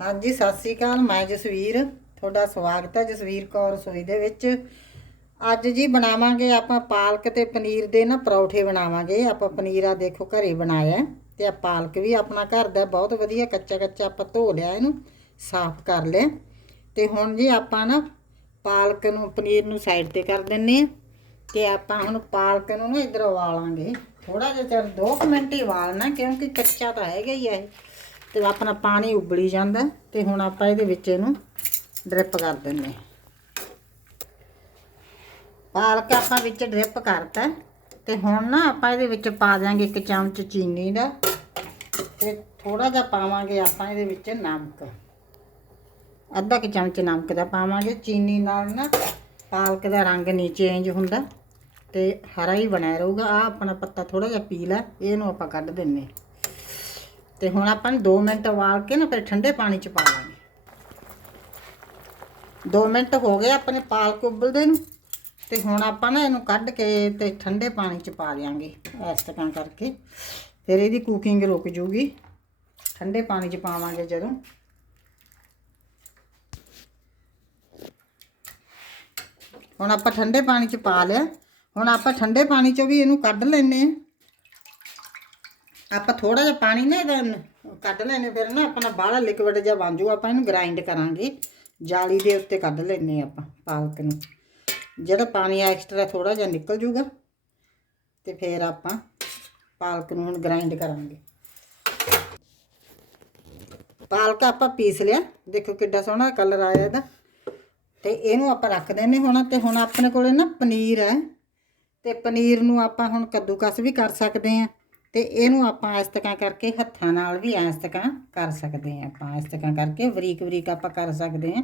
ਹਾਂਜੀ, ਸਤਿ ਸ੍ਰੀ ਅਕਾਲ, ਮੈਂ ਜਸਵੀਰ। ਤੁਹਾਡਾ ਸਵਾਗਤ ਹੈ ਜਸਵੀਰ ਕੌਰ ਰਸੋਈ ਦੇ ਵਿੱਚ। ਅੱਜ ਜੀ ਬਣਾਵਾਂਗੇ ਆਪਾਂ ਪਾਲਕ ਤੇ ਪਨੀਰ ਦੇ ਨਾ ਪਰੌਠੇ ਬਣਾਵਾਂਗੇ। ਆਪਾਂ ਪਨੀਰ ਆ ਦੇਖੋ ਘਰੇ ਬਣਾਇਆ ਹੈ ਤੇ ਆ ਪਾਲਕ ਵੀ ਆਪਣਾ ਘਰ ਦਾ ਬਹੁਤ ਵਧੀਆ ਕੱਚਾ ਕੱਚਾ ਆਪਾਂ ਧੋ ਲਿਆ ਇਹਨੂੰ, ਸਾਫ਼ ਕਰ ਲਿਆ ਤੇ ਹੁਣ ਜੀ ਆਪਾਂ ਨਾ ਪਾਲਕ ਨੂੰ ਪਨੀਰ ਨੂੰ ਸਾਈਡ ਤੇ ਕਰ ਦਿੰਨੇ ਆ ਤੇ ਆਪਾਂ ਹੁਣ ਪਾਲਕ ਨੂੰ ਨਾ ਇਧਰ ਉਬਾਲਾਂਗੇ। ਥੋੜਾ ਜਿਹਾ ਚਿਰ 2 ਮਿੰਟ ਹੀ ਉਬਾਲਣਾ ਕਿਉਂਕਿ ਕੱਚਾ ਤਾਂ ਹੈਗਾ ਹੀ ਆ ਇਹ। ਤੇ ਆਪਣਾ ਪਾਣੀ ਉਬਲੀ ਜਾਂਦਾ ਤੇ ਹੁਣ ਆਪਾਂ ਇਹਦੇ ਵਿੱਚ ਇਹਨੂੰ ਡ੍ਰਿਪ ਕਰ ਦਿੰਨੇ ਪਾਲਕ ਆਪਾਂ ਵਿੱਚ ਡ੍ਰਿਪ ਕਰਤਾ ਤੇ ਹੁਣ ਨਾ ਆਪਾਂ ਇਹਦੇ ਵਿੱਚ ਪਾ ਦਿਆਂਗੇ ਇੱਕ ਚਮਚ ਚੀਨੀ ਦਾ ਤੇ ਥੋੜਾ ਜਿਹਾ ਪਾਵਾਂਗੇ ਆਪਾਂ ਇਹਦੇ ਵਿੱਚ ਨਮਕ। ਅੱਧਾ ਕੁ ਚਮਚ ਨਮਕ ਦਾ ਪਾਵਾਂਗੇ। ਚੀਨੀ ਨਾਲ ਨਾ ਪਾਲਕ ਦਾ ਰੰਗ ਨਹੀਂ ਚੇਂਜ ਹੁੰਦਾ ਤੇ ਹਰਾ ਹੀ ਬਣਿਆ ਰਹੂਗਾ। ਆ ਆਪਣਾ ਪੱਤਾ ਥੋੜਾ ਜਿਹਾ ਪੀਲਾ, ਇਹਨੂੰ ਆਪਾਂ ਕੱਢ ਦਿੰਨੇ ਤੇ ਹੁਣ ਆਪਾਂ ਨੂੰ 2 ਮਿੰਟ ਉਬਾਲ ਕੇ ਨਾ ਫਿਰ ਠੰਡੇ ਪਾਣੀ ਚ ਪਾ ਲਾਂਗੇ। 2 ਮਿੰਟ ਹੋ ਗਏ ਆਪਣੇ ਪਾਲਕ ਉਬਲਦੇ ਨੂੰ ਤੇ ਹੁਣ ਆਪਾਂ ਨਾ ਇਹਨੂੰ ਕੱਢ ਕੇ ਤੇ ਠੰਡੇ ਪਾਣੀ ਚ ਪਾ ਲਿਆਂਗੇ ਇਸ ਤਰ੍ਹਾਂ ਕਰਕੇ। ਫਿਰ ਇਹਦੀ ਕੁਕਿੰਗ ਰੁਕ ਜੂਗੀ। ਠੰਡੇ ਪਾਣੀ ਚ ਪਾਵਾਂਗੇ ਜਦੋਂ। ਹੁਣ ਆਪਾਂ ਠੰਡੇ ਪਾਣੀ ਚ ਪਾ ਲਿਆ। ਹੁਣ ਆਪਾਂ ਠੰਡੇ ਪਾਣੀ ਚੋਂ ਵੀ ਇਹਨੂੰ ਕੱਢ ਲੈਨੇ ਆ ਆਪਾਂ ਥੋੜਾ ਜਿਹਾ ਪਾਣੀ ਨਾ ਇਹਦਾ ਕੱਢ ਲੈਨੇ ਫਿਰ ਨਾ ਆਪਣਾ ਬਾਹਲਾ ਲਿਕਵਿਡ ਜਿਹਾ ਬਣ ਜੂ ਆਪਾਂ ਇਹਨੂੰ ਗ੍ਰਾਈਂਡ ਕਰਾਂਗੇ। ਜਾਲੀ ਦੇ ਉੱਤੇ ਕੱਢ ਲੈਨੇ ਆਪਾਂ ਪਾਲਕ ਨੂੰ। ਜਿਹੜਾ ਪਾਣੀ ਐਕਸਟਰਾ ਥੋੜਾ ਜਿਹਾ ਨਿਕਲ ਜੂਗਾ ਤੇ ਫਿਰ ਆਪਾਂ ਪਾਲਕ ਨੂੰ ਹੁਣ ਗ੍ਰਾਈਂਡ ਕਰਾਂਗੇ। ਪਾਲਕ ਆਪਾਂ ਪੀਸ ਲਿਆ, ਦੇਖੋ ਕਿੱਡਾ ਸੋਹਣਾ ਕਲਰ ਆਇਆ ਇਹਦਾ। ਤੇ ਇਹਨੂੰ ਆਪਾਂ ਰੱਖ ਦਿੰਨੇ ਹੁਣ, ਤੇ ਹੁਣ ਆਪਣੇ ਕੋਲੇ ਨਾ ਪਨੀਰ ਹੈ, ਤੇ ਪਨੀਰ ਨੂੰ ਆਪਾਂ ਹੁਣ ਕੱਦੂਕਸ ਵੀ ਕਰ ਸਕਦੇ ਆ ਤੇ ਇਹਨੂੰ ਆਪਾਂ ਇਸ ਤਰ੍ਹਾਂ ਕਰਕੇ ਹੱਥਾਂ ਨਾਲ ਵੀ ਇਸ ਤਰ੍ਹਾਂ ਕਰ ਸਕਦੇ ਆ ਆਪਾਂ, ਇਸ ਤਰ੍ਹਾਂ ਕਰਕੇ ਬਰੀਕ ਬਰੀਕ ਆਪਾਂ ਕਰ ਸਕਦੇ ਆ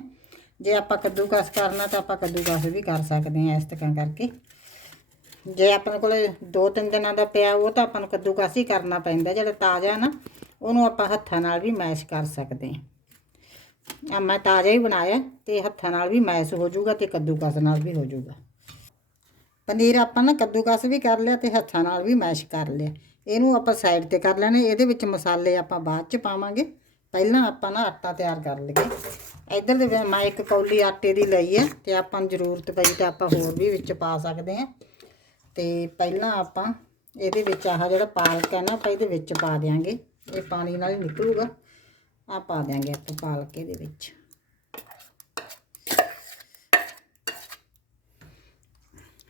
ਜੇ ਆਪਾਂ ਕੱਦੂਕਸ ਕਰਨਾ ਤਾਂ ਆਪਾਂ ਕੱਦੂਕਸ ਵੀ ਕਰ ਸਕਦੇ ਆ ਇਸ ਤਰ੍ਹਾਂ ਕਰਕੇ। ਜੇ ਆਪਣੇ ਕੋਲੇ 2-3 ਦਿਨਾਂ ਦਾ ਪਿਆ ਉਹ ਤਾਂ ਆਪਾਂ ਨੂੰ ਕੱਦੂਕਸ ਹੀ ਕਰਨਾ ਪੈਂਦਾ, ਜਿਹੜਾ ਤਾਜ਼ਾ ਨਾ, ਉਹਨੂੰ ਆਪਾਂ ਹੱਥਾਂ ਨਾਲ ਵੀ ਮੈਸ਼ ਕਰ ਸਕਦੇ ਆ ਮੈਂ ਤਾਜ਼ਾ ਹੀ ਬਣਾਇਆ ਤੇ ਹੱਥਾਂ ਨਾਲ ਵੀ ਮੈਸ਼ ਹੋ ਜਾਊਗਾ ਤੇ ਕੱਦੂਕਸ ਨਾਲ ਵੀ ਹੋ ਜਾਊਗਾ। ਪਨੀਰ ਆਪਾਂ ਨਾ ਕੱਦੂਕਸ ਵੀ ਕਰ ਲਿਆ ਤੇ ਹੱਥਾਂ ਨਾਲ ਵੀ ਮੈਸ਼ ਕਰ ਲਿਆ। ਇਹਨੂੰ ਆਪਾਂ ਸਾਈਡ ਤੇ ਕਰ ਲੈਣੇ, ਇਹਦੇ ਵਿੱਚ ਮਸਾਲੇ ਆਪਾਂ ਬਾਅਦ ਚ ਪਾਵਾਂਗੇ। ਪਹਿਲਾਂ ਆਪਾਂ ਨਾ ਆਟਾ ਤਿਆਰ ਕਰ ਲਈਏ। ਇੱਧਰ ਦੇ ਮੈਂ ਇੱਕ ਕੌਲੀ ਆਟੇ ਦੀ ਲਈ ਹੈ ਤੇ ਆਪਾਂ ਨੂੰ ਜ਼ਰੂਰਤ ਪਈ ਤਾਂ ਆਪਾਂ ਹੋਰ ਵੀ ਵਿੱਚ ਪਾ ਸਕਦੇ ਹਾਂ। ਤੇ ਪਹਿਲਾਂ ਆਪਾਂ ਇਹਦੇ ਵਿੱਚ ਆਹ ਜਿਹੜਾ ਪਾਲਕ ਹੈ ਨਾ, ਆਪਾਂ ਇਹਦੇ ਵਿੱਚ ਪਾ ਦਿਆਂਗੇ। ਇਹ ਪਾਣੀ ਨਾਲ ਹੀ ਨਿਕਲੂਗਾ। ਆ ਪਾ ਦਿਆਂਗੇ ਆਪਾਂ ਪਾਲਕ ਇਹਦੇ ਵਿੱਚ।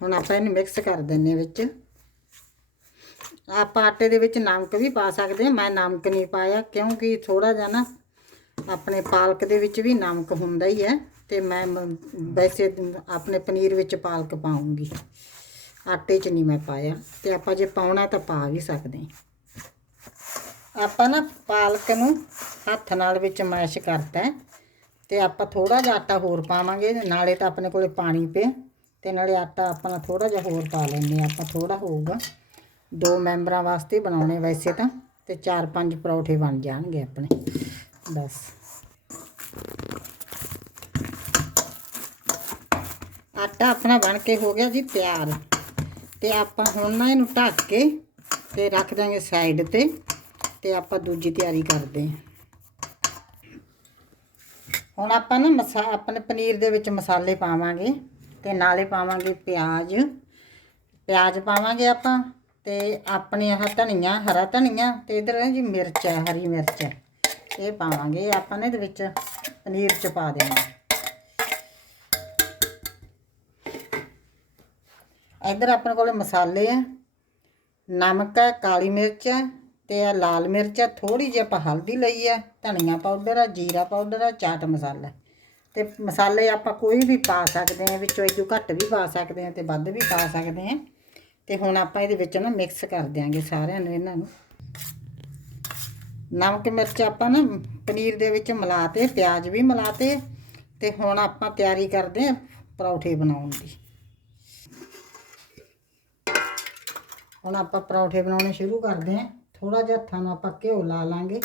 ਹੁਣ ਆਪਾਂ ਇਹਨੂੰ ਮਿਕਸ ਕਰ ਦਿੰਨੇ ਵਿੱਚ। ਆਪਾਂ ਆਟੇ ਦੇ ਵਿੱਚ ਨਮਕ ਵੀ ਪਾ ਸਕਦੇ ਹਾਂ। ਮੈਂ ਨਮਕ ਨਹੀਂ ਪਾਇਆ, ਕਿਉਂਕਿ ਥੋੜਾ ਜਿਹਾ ਨਾ ਆਪਣੇ ਪਾਲਕ ਦੇ ਵਿੱਚ ਵੀ ਨਮਕ ਹੁੰਦਾ ਹੀ ਹੈ ਤੇ ਮੈਂ ਵੈਸੇ ਆਪਣੇ ਪਨੀਰ ਵਿੱਚ ਪਾਲਕ ਪਾਉਂਗੀ। ਆਟੇ 'ਚ ਨਹੀਂ ਮੈਂ ਪਾਇਆ ਤੇ ਆਪਾਂ ਜੇ ਪਾਉਣਾ ਤਾਂ ਪਾ ਵੀ ਸਕਦੇ ਹਾਂ। ਆਪਾਂ ਨਾ ਪਾਲਕ ਨੂੰ ਹੱਥ ਨਾਲ ਵਿੱਚ ਮੈਸ਼ ਕਰਤਾ ਹੈ ਤੇ ਆਪਾਂ ਥੋੜਾ ਜਿਹਾ ਆਟਾ ਹੋਰ ਪਾਵਾਂਗੇ, ਨਾਲੇ ਤਾਂ ਆਪਣੇ ਕੋਲੇ ਪਾਣੀ ਪਿਆ ਤੇ ਨਾਲੇ ਆਟਾ ਆਪਣਾ ਥੋੜਾ ਜਿਹਾ ਹੋਰ ਪਾ ਲੈਂਦੇ ਹਾਂ। ਆਪਾਂ ਥੋੜਾ ਹੋਊਗਾ ਦੋ ਮੈਂਬਰਾਂ ਵਾਸਤੇ ਬਣਾਉਣੇ ਵੈਸੇ ਤਾਂ, ਤੇ ਚਾਰ ਪੰਜ ਪਰੌਠੇ ਬਣ ਜਾਣਗੇ ਆਪਣੇ। ਬਸ। ਆਟਾ ਆਪਣਾ ਬਣ ਕੇ ਹੋ ਗਿਆ ਜੀ ਤਿਆਰ। ਤੇ ਆਪਾਂ ਹੁਣ ਨਾ ਇਹਨੂੰ ਢੱਕ ਕੇ ਤੇ ਰੱਖ ਦਾਂਗੇ ਸਾਈਡ ਤੇ ਤੇ ਆਪਾਂ ਦੂਜੀ ਤਿਆਰੀ ਕਰਦੇ ਹਾਂ। ਹੁਣ ਆਪਾਂ ਨਾ ਮਸਾ, ਆਪਣੇ ਪਨੀਰ ਦੇ ਵਿੱਚ ਮਸਾਲੇ ਪਾਵਾਂਗੇ, ਤੇ ਨਾਲੇ ਪਾਵਾਂਗੇ ਪਿਆਜ਼। ਪਿਆਜ਼ ਪਾਵਾਂਗੇ ਆਪਾਂ ਤੇ ਆਪਣੇ ਆਹ ਧਨੀਆ, ਹਰਾ ਧਨੀਆ ਤੇ ਇਧਰ ਜੀ ਮਿਰਚ ਹੈ, ਹਰੀ ਮਿਰਚ ਹੈ। ਇਹ ਪਾਵਾਂਗੇ ਆਪਾਂ ਨੇ ਇਹਦੇ ਵਿੱਚ, ਪਨੀਰ ਚ ਪਾ ਦੇਣਾ। ਇਧਰ ਆਪਣੇ ਕੋਲੇ ਮਸਾਲੇ ਆ। ਨਮਕ ਹੈ, ਕਾਲੀ ਮਿਰਚ ਹੈ ਤੇ ਆ ਲਾਲ ਮਿਰਚ ਹੈ। ਥੋੜੀ ਜਿਹੀ ਆਪਾਂ ਹਲਦੀ ਲਈ ਹੈ, ਧਨੀਆ ਪਾਊਡਰ ਆ ਜੀਰਾ ਪਾਊਡਰ ਆ ਚਾਟ ਮਸਾਲਾ ਹੈ। ਤੇ ਮਸਾਲੇ ਆਪਾਂ ਕੋਈ ਵੀ ਪਾ ਸਕਦੇ ਹਾਂ, ਵਿੱਚੋਂ ਇਦੋਂ ਘੱਟ ਵੀ ਪਾ ਸਕਦੇ ਹਾਂ ਤੇ ਵੱਧ ਵੀ ਪਾ ਸਕਦੇ ਹਾਂ। ਤੇ ਹੁਣ ਆਪਾਂ ਇਹਦੇ ਵਿੱਚ ਨਾ ਮਿਕਸ ਕਰ ਦਿਆਂਗੇ ਸਾਰਿਆਂ ਨੂੰ ਇਹਨਾਂ ਨੂੰ। ਨਮਕ, ਮਿਰਚ ਆਪਾਂ ਨਾ ਪਨੀਰ ਦੇ ਵਿੱਚ ਮਿਲਾਤੇ, ਪਿਆਜ਼ ਵੀ ਮਿਲਾਤੇ ਤੇ ਹੁਣ ਆਪਾਂ ਤਿਆਰੀ ਕਰਦੇ ਹਾਂ ਪਰੌਠੇ ਬਣਾਉਣ ਦੀ। ਹੁਣ ਆਪਾਂ ਪਰੌਠੇ ਬਣਾਉਣੇ ਸ਼ੁਰੂ ਕਰਦੇ ਹਾਂ। ਥੋੜਾ ਜਿਹਾ ਹੱਥਾਂ ਨੂੰ ਆਪਾਂ ਘਿਓ ਲਾ ਲਾਂਗੇ।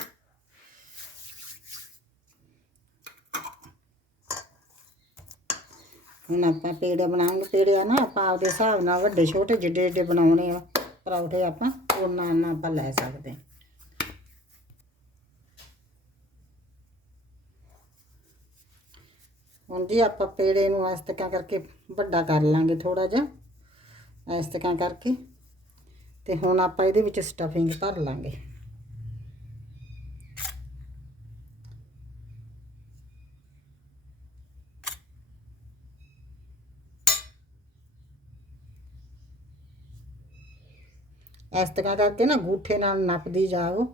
ਹੁਣ ਆਪਾਂ ਪੇੜੇ ਬਣਾਵਾਂਗੇ ਪੇੜੇ ਆ ਨਾ, ਆਪਾਂ ਆਪਦੇ ਹਿਸਾਬ ਨਾਲ ਵੱਡੇ ਛੋਟੇ ਜਿੱਡੇ ਜਿੱਡੇ ਬਣਾਉਣੇ ਆ, ਪਰੌਠੇ ਆਪਾਂ, ਉਹਨਾਂ ਨਾਲ ਆਪਾਂ ਲੈ ਸਕਦੇ ਹੁਣ ਜੀ ਆਪਾਂ ਪੇੜੇ ਨੂੰ ਇਸ ਤਰ੍ਹਾਂ ਕਰਕੇ ਵੱਡਾ ਕਰ ਲਾਂਗੇ ਥੋੜਾ ਜਿਹਾ ਇਸ ਤਰ੍ਹਾਂ ਕਰਕੇ, ਤੇ ਹੁਣ ਆਪਾਂ ਇਹਦੇ ਵਿੱਚ ਸਟਫਿੰਗ ਭਰ ਲਾਂਗੇ। ਇਸ ਤਰ੍ਹਾਂ ਕਰਕੇ ਨਾ ਗੂਠੇ ਨਾਲ ਨੱਪਦੀ ਜਾਓ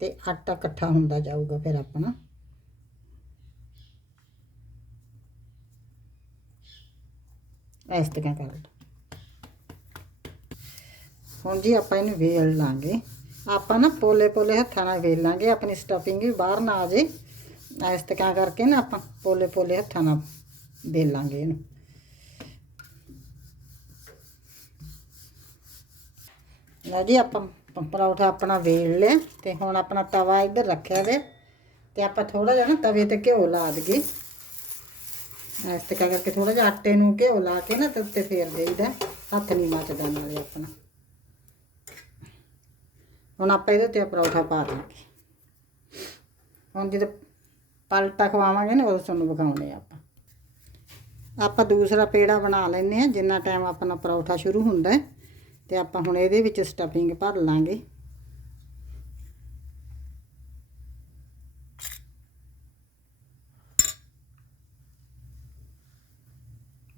ਤੇ ਆਟਾ ਇਕੱਠਾ ਹੁੰਦਾ ਜਾਊਗਾ ਫਿਰ ਆਪਣਾ। ਇਸ ਤਰ੍ਹਾਂ ਕਰ ਲਓ ਹੁਣ ਜੀ ਆਪਾਂ ਇਹਨੂੰ ਵੇਲ ਲਾਂਗੇ। ਆਪਾਂ ਨਾ ਪੋਲੇ ਪੋਲੇ ਹੱਥਾਂ ਨਾਲ ਵੇਲ ਲਾਂਗੇ, ਆਪਣੀ ਸਟਫਿੰਗ ਵੀ ਬਾਹਰ ਨਾ ਆ ਜੇ। ਇਸ ਤਰ੍ਹਾਂ ਕਰਕੇ ਨਾ ਆਪਾਂ ਪੋਲੇ ਪੋਲੇ ਹੱਥਾਂ ਨਾਲ ਵੇਲ ਲਾਂਗੇ ਇਹਨੂੰ। ਲਓ ਜੀ, ਆਪਾਂ ਪ- ਪਰੌਠਾ ਆਪਣਾ ਵੇਲ ਲਿਆ ਤੇ ਹੁਣ ਆਪਣਾ ਤਵਾ ਇੱਧਰ ਰੱਖਿਆ ਵੇ ਤੇ ਆਪਾਂ ਥੋੜਾ ਜਿਹਾ ਨਾ ਤਵੇ ਤੇ ਘਿਓ ਲਾ ਦਈਏ। ਇਸ ਤਰ੍ਹਾਂ ਕਰਕੇ ਥੋੜਾ ਜਿਹਾ ਆਟੇ ਨੂੰ ਘਿਓ ਲਾ ਕੇ ਨਾ ਤੇ ਉੱਤੇ ਫੇਰ ਦੇਈਦਾ, ਹੱਥ ਨਹੀਂ ਮੱਚਦਾ ਨਾਲੇ ਆਪਣਾ। ਹੁਣ ਆਪਾਂ ਇਹਦੇ ਉੱਤੇ ਪਰੌਠਾ ਪਾ ਦਾਂਗੇ ਹੁਣ ਜਦੋਂ ਪਲਟਾ ਖਵਾਵਾਂਗੇ ਨਾ ਉਦੋਂ ਤੁਹਾਨੂੰ ਵਿਖਾਉਣੇ ਆ ਆਪਾਂ। ਆਪਾਂ ਦੂਸਰਾ ਪੇੜਾ ਬਣਾ ਲੈਨੇ ਆ ਜਿੰਨਾ ਟਾਈਮ ਆਪਣਾ ਪਰੌਠਾ ਸ਼ੁਰੂ ਹੁੰਦਾ ਹੈ। ਤੇ ਆਪਾਂ ਹੁਣ ਇਹਦੇ ਵਿੱਚ ਸਟਫਿੰਗ ਭਰ ਲਾਂਗੇ।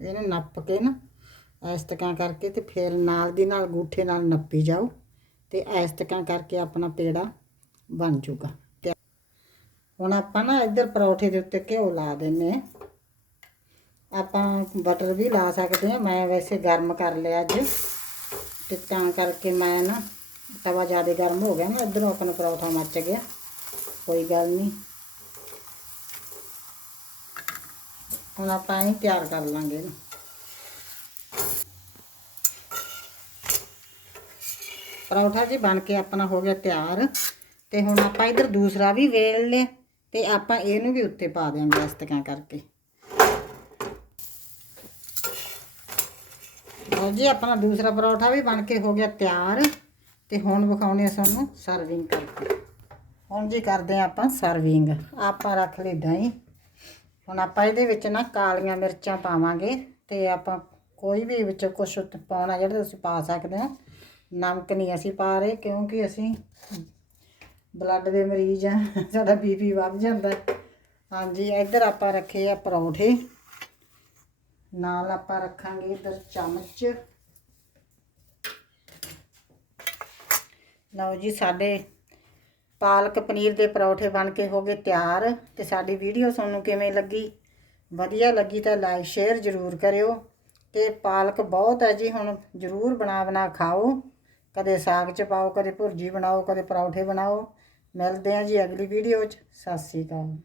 ਇਹਨੂੰ ਨੱਪ ਕੇ ਨਾ ਇਸ ਤਰ੍ਹਾਂ ਕਰਕੇ ਤੇ ਫਿਰ ਨਾਲ ਦੀ ਨਾਲ ਗੂਠੇ ਨਾਲ ਨੱਪੀ ਜਾਓ ਤੇ ਇਸ ਤਰ੍ਹਾਂ ਕਰਕੇ ਆਪਣਾ ਪੇੜਾ ਬਣ ਜਾਊਗਾ। ਤੇ ਹੁਣ ਆਪਾਂ ਨਾ ਇੱਧਰ ਪਰੌਠੇ ਦੇ ਉੱਤੇ ਘਿਓ ਲਾ ਦਿੰਨੇ ਆਪਾਂ ਬਟਰ ਵੀ ਲਾ ਸਕਦੇ ਆ ਮੈਂ ਵੈਸੇ ਗਰਮ ਕਰ ਲਿਆ ਅੱਜ। ਤੇ ਤਾਂ ਕਰਕੇ ਮੈਂ ਨਾ ਤਵਾ ਜ਼ਿਆਦਾ ਗਰਮ ਹੋ ਗਿਆ ਨਾ, ਇੱਧਰੋਂ ਆਪਣਾ ਪਰੌਠਾ ਮੱਚ ਗਿਆ। ਕੋਈ ਗੱਲ ਨਹੀਂ ਹੁਣ ਆਪਾਂ ਇਹ ਤਿਆਰ ਕਰ ਲਾਂਗੇ ਇਹਨੂੰ। ਪਰੌਠਾ ਜੀ ਬਣ ਕੇ ਆਪਣਾ ਹੋ ਗਿਆ ਤਿਆਰ। ਤੇ ਹੁਣ ਆਪਾਂ ਇਧਰ ਦੂਸਰਾ ਵੀ ਵੇਲ ਲਿਆ, ਤੇ ਆਪਾਂ ਇਹਨੂੰ ਵੀ ਉੱਤੇ ਪਾ ਦਿਆਂਗੇ ਇਸ ਕਰਕੇ। ਲਓ ਜੀ, ਆਪਣਾ ਦੂਸਰਾ ਪਰੌਠਾ ਵੀ ਬਣ ਕੇ ਹੋ ਗਿਆ ਤਿਆਰ। ਤੇ ਹੁਣ ਵਿਖਾਉਣੇ ਆ ਸਾਨੂੰ ਸਰਵਿੰਗ ਕਰਕੇ। ਹੁਣ ਜੀ ਕਰਦੇ ਆ ਆਪਾਂ ਸਰਵਿੰਗ ਆਪਾਂ ਰੱਖ ਲਈ ਦਹੀਂ। ਹੁਣ ਆਪਾਂ ਇਹਦੇ ਵਿੱਚ ਨਾ ਕਾਲੀਆਂ ਮਿਰਚਾਂ ਪਾਵਾਂਗੇ ਤੇ ਆਪਾਂ ਕੋਈ ਵੀ ਵਿੱਚ ਕੁਝ ਪਾਉਣਾ ਜਿਹੜਾ ਤੁਸੀਂ ਪਾ ਸਕਦੇ ਹੋ। ਨਮਕ ਨਹੀਂ ਅਸੀਂ ਪਾ ਰਹੇ ਕਿਉਂਕਿ ਅਸੀਂ ਬਲੱਡ ਦੇ ਮਰੀਜ਼ ਆ, ਸਾਡਾ ਬੀਪੀ ਵੱਧ ਜਾਂਦਾ। ਹਾਂਜੀ, ਇੱਧਰ ਆਪਾਂ ਰੱਖੇ ਆ ਪਰੌਂਠੇ। ਨਾਲ ਆਪਾਂ ਰੱਖਾਂਗੇ ਇੱਧਰ ਚਮਚ। ਲਓ ਜੀ, ਸਾਡੇ ਪਾਲਕ ਪਨੀਰ ਦੇ ਪਰੌਠੇ ਬਣ ਕੇ ਹੋ ਗਏ ਤਿਆਰ ਤੇ ਸਾਡੀ ਵੀਡੀਓ ਤੁਹਾਨੂੰ ਕਿਵੇਂ ਲੱਗੀ, ਵਧੀਆ ਲੱਗੀ ਤਾਂ ਲਾਈਕ, ਸ਼ੇਅਰ ਜ਼ਰੂਰ ਕਰਿਓ ਤੇ ਪਾਲਕ ਬਹੁਤ ਹੈ ਜੀ, ਹੁਣ ਜ਼ਰੂਰ ਬਣਾ ਬਣਾ ਖਾਓ। ਕਦੇ ਸਾਗ ਚ ਪਾਓ, ਕਦੇ ਭੁਰਜੀ ਬਣਾਓ, ਕਦੇ ਪਰੌਠੇ ਬਣਾਓ। ਮਿਲਦੇ ਹਾਂ ਜੀ ਅਗਲੀ ਵੀਡੀਓ 'ਚ। ਸਤਿ ਸ਼੍ਰੀ ਅਕਾਲ।